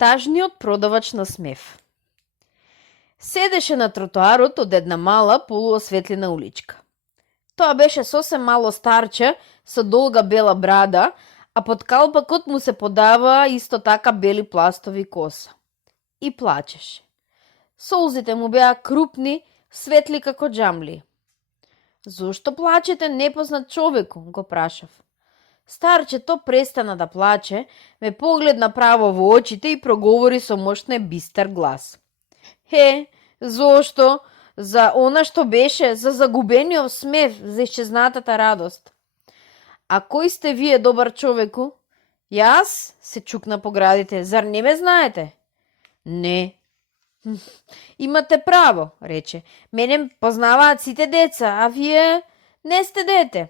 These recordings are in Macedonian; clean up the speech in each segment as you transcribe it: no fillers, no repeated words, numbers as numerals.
Тажниот продавач на смев. Седеше на тротоарот од една мала полуосветлена уличка. Тоа беше сосем мало старче со долга бела брада, а под калпакот му се подаваа исто така бели пластови коса. И плачеше. Солзите му беа крупни, светли како џамли. Зошто плачете, непознат човеку, го прашав. Старчето престана да плаче, ме погледна право во очите и проговори со мощен бистар глас. Зошто? За она што беше, за загубениот смев, за исчезнатата радост. А кој сте вие, добар човеку? Јас, се чукна по градите, зар не ме знаете? Не. Имате право, рече. Мене познаваат сите деца, а вие не сте дете.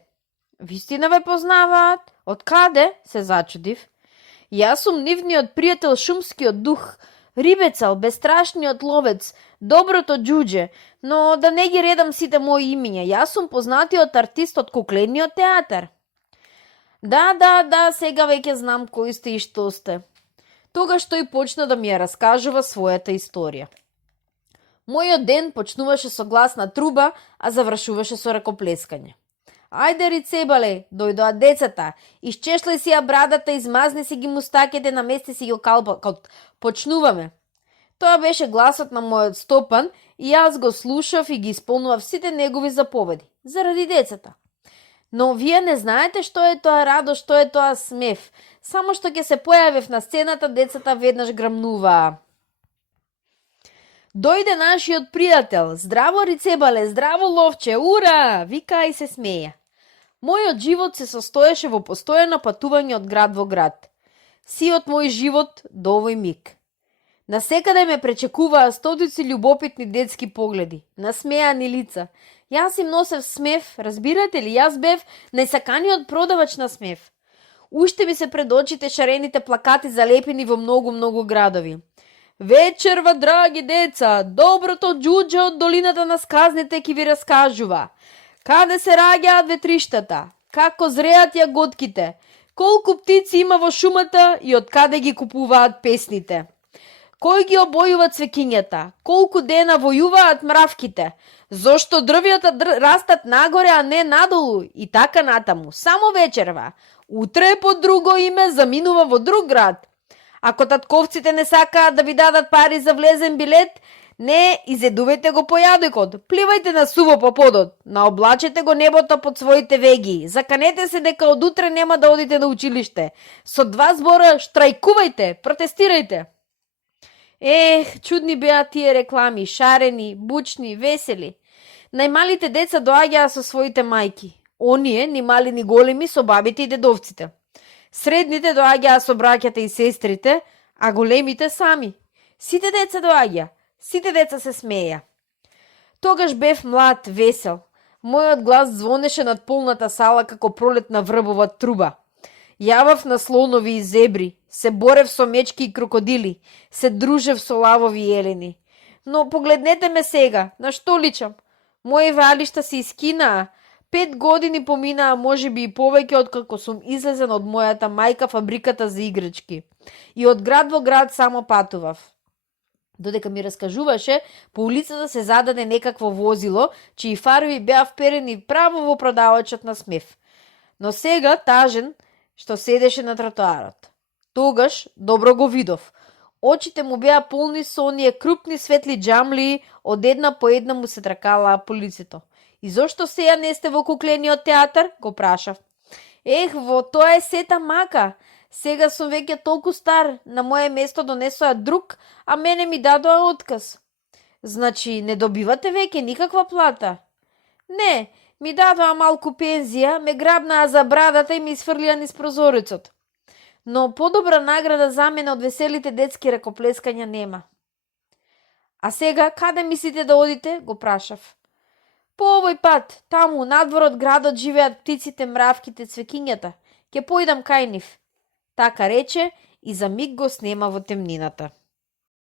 Вистина ве познаваат? Од каде? Се зачудив. Јас сум нивниот пријател, шумскиот дух, рибецал, бестрашниот ловец, доброто џуџе, но да не ги редам сите мои имиња. Јас сум познатиот артист од куклениот театар. Да, сега веќе знам кој сте и што сте. Тогаш тој почна да ми ја раскажува својата историја. Мојот ден почнуваше со гласна труба, а завршуваше со ракоплескање. Ајде, Рицебале, дојдоа децата, исчешлај си ја брадата, измазни си ги мустаките, намести си го калпакот. Почнуваме. Тоа беше гласот на мојот Стопан и јас го слушав и ги исполнував сите негови заповеди, заради децата. Но вие не знаете што е тоа радост, што е тоа смев. Само што ќе се појавев на сцената, децата веднаш грамнуваа. Дојде нашиот пријател, здраво Рицебале, здраво ловче, ура, вика и се смеја. Мојот живот се состоеше во постојано патување од град во град. Сиот мој живот до овој миг. Насекаде ме пречекуваа стотици љубопитни детски погледи, насмеани лица. Јас им носев смев, разбирате ли, јас бев најсаканиот продавач на смев. Уште ми се пред очите шарените плакати залепени во многу градови. Вечерва, драги деца, доброто џуџе од долината на сказните ќе ви раскажува. Каде се раѓаат ветриштата, како зреат јаготките, колку птици има во шумата и од каде ги купуваат песните. Кој ги обојува цвекињата, колку дена војуваат мравките, зошто дрвјата растат нагоре, а не надолу и така натаму. Само вечерва, утре по друго име заминува во друг град. Ако татковците не сакаат да ви дадат пари за влезен билет, не изедувајте го појадокот, пливајте на суво по подот, наоблачете го небото под своите веги, заканете се дека од утре нема да одите на училиште. Со два збора штрајкувајте, протестирајте. Чудни беа тие реклами, шарени, бучни, весели. Најмалите деца доаѓаа со своите мајки. Оние, ни мали ни големи, со бабите и дедовците. Средните доаѓаа со браќата и сестрите, а големите сами. Сите деца доаѓаа, сите деца се смеја. Тогаш бев млад, весел. Мојот глас звонеше над полната сала како пролетна врбова труба. Јавав на слонови и зебри, се борев со мечки и крокодили, се дружев со лавови елени. Но погледнете ме сега, на што личам? Мои валишта се искинаа, 5 години поминаа, можеби и повеќе откако сум излезен од мојата мајка фабриката за играчки. И од град во град само патував. Додека ми раскажуваше, по улицата се зададе некакво возило, чии фарови беа вперени право во продавачот на смев. Но сега тажен, што седеше на тротоарот. Тогаш добро го видов. Очите му беа полни со оние крупни светли џамли, од една по една му се тракалаа по лицето. И зошто сеја не сте во куклениот театар? Го прашав. Во тоа е сета мака. Сега сум веќе толку стар, на моје место донесоа друг, а мене ми дадоа отказ. Значи, не добивате веќе никаква плата? Не, ми дадоа малку пензија, ме грабнаа за брадата и ми изфрлија низ прозорецот. Но подобра награда за мене од веселите детски ракоплескања нема. А сега, каде мислите да одите? Го прашав. По овој пат, таму, надвор од градот живеат птиците, мравките, цвекињата. Ќе појдам кај нив. Така рече и за миг го снема во темнината.